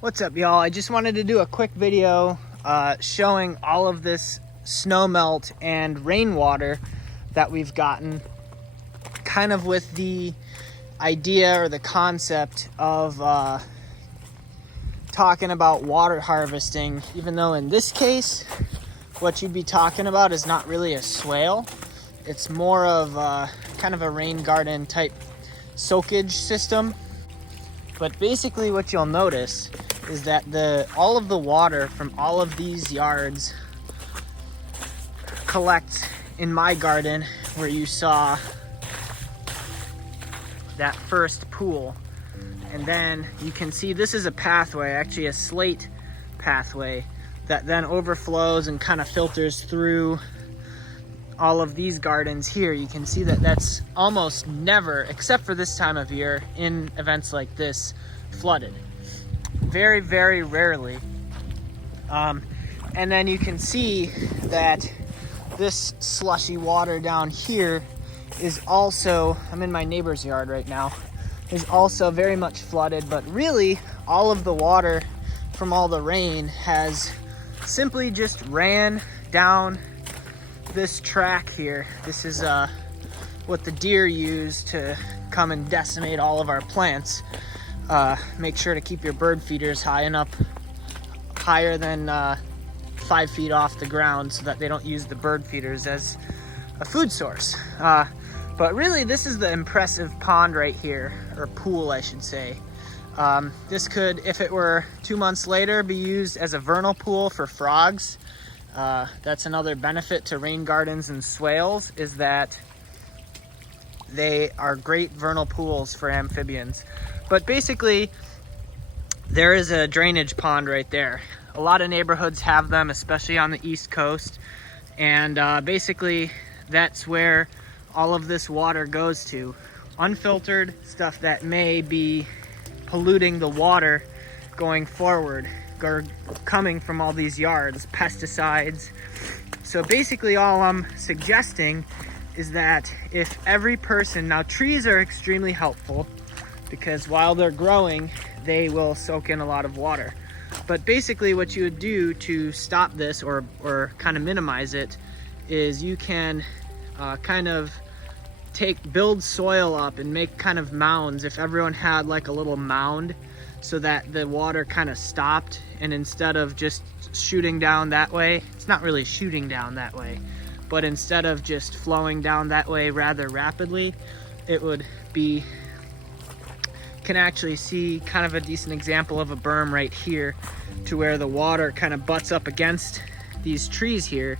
What's up, y'all? I just wanted to do a quick video showing all of this snow melt and rainwater that we've gotten, kind of with the idea or the concept of talking about water harvesting, even though in this case what you'd be talking about is not really a swale. It's more of kind of a rain garden type soakage system. But basically what you'll notice is that all of the water from all of these yards collects in my garden, where you saw that first pool. And then you can see this is a pathway, actually a slate pathway, that then overflows and kind of filters through all of these gardens here. You can see that that's almost never, except for this time of year, in events like this, flooded. Very, very rarely. And then you can see that this slushy water down here is also, I'm in my neighbor's yard right now, is also very much flooded, but really all of the water from all the rain has simply just ran down this track here. This is what the deer use to come and decimate all of our plants. Make sure to keep your bird feeders higher than 5 feet off the ground, so that they don't use the bird feeders as a food source. But really, this is the impressive pond right here, or pool I should say. This could, if it were 2 months later, be used as a vernal pool for frogs. That's another benefit to rain gardens and swales, is that they are great vernal pools for amphibians. But basically, there is a drainage pond right there. A lot of neighborhoods have them, especially on the East Coast. And basically, that's where all of this water goes to. Unfiltered stuff that may be polluting the water going forward, or coming from all these yards, pesticides. So basically all I'm suggesting is that if every person, now trees are extremely helpful because while they're growing, they will soak in a lot of water. But basically what you would do to stop this or kind of minimize it is you can kind of build soil up and make kind of mounds. If everyone had like a little mound, so that the water kind of stopped, and instead of just shooting down that way, it's not really shooting down that way, but instead of just flowing down that way rather rapidly, it would be, can actually see kind of a decent example of a berm right here, to where the water kind of butts up against these trees here.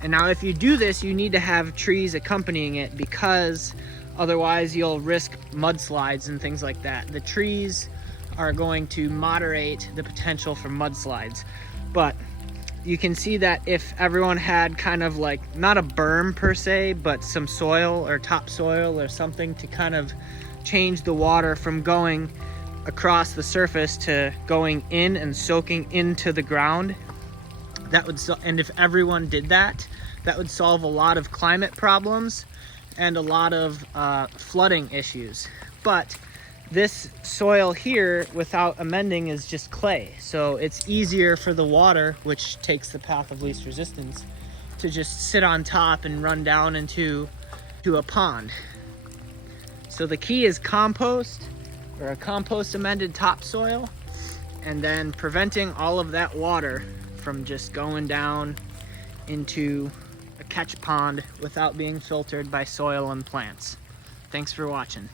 And now if you do this, you need to have trees accompanying it, because otherwise you'll risk mudslides and things like that. The trees are going to moderate the potential for mudslides. But you can see that if everyone had kind of like, not a berm per se, but some soil or topsoil or something to kind of change the water from going across the surface to going in and soaking into the ground, that would, and if everyone did that, that would solve a lot of climate problems and a lot of flooding issues. But this soil here, without amending, is just clay. So it's easier for the water, which takes the path of least resistance, to just sit on top and run down into a pond. So the key is compost, or a compost amended topsoil, and then preventing all of that water from just going down into a catch pond without being filtered by soil and plants. Thanks for watching.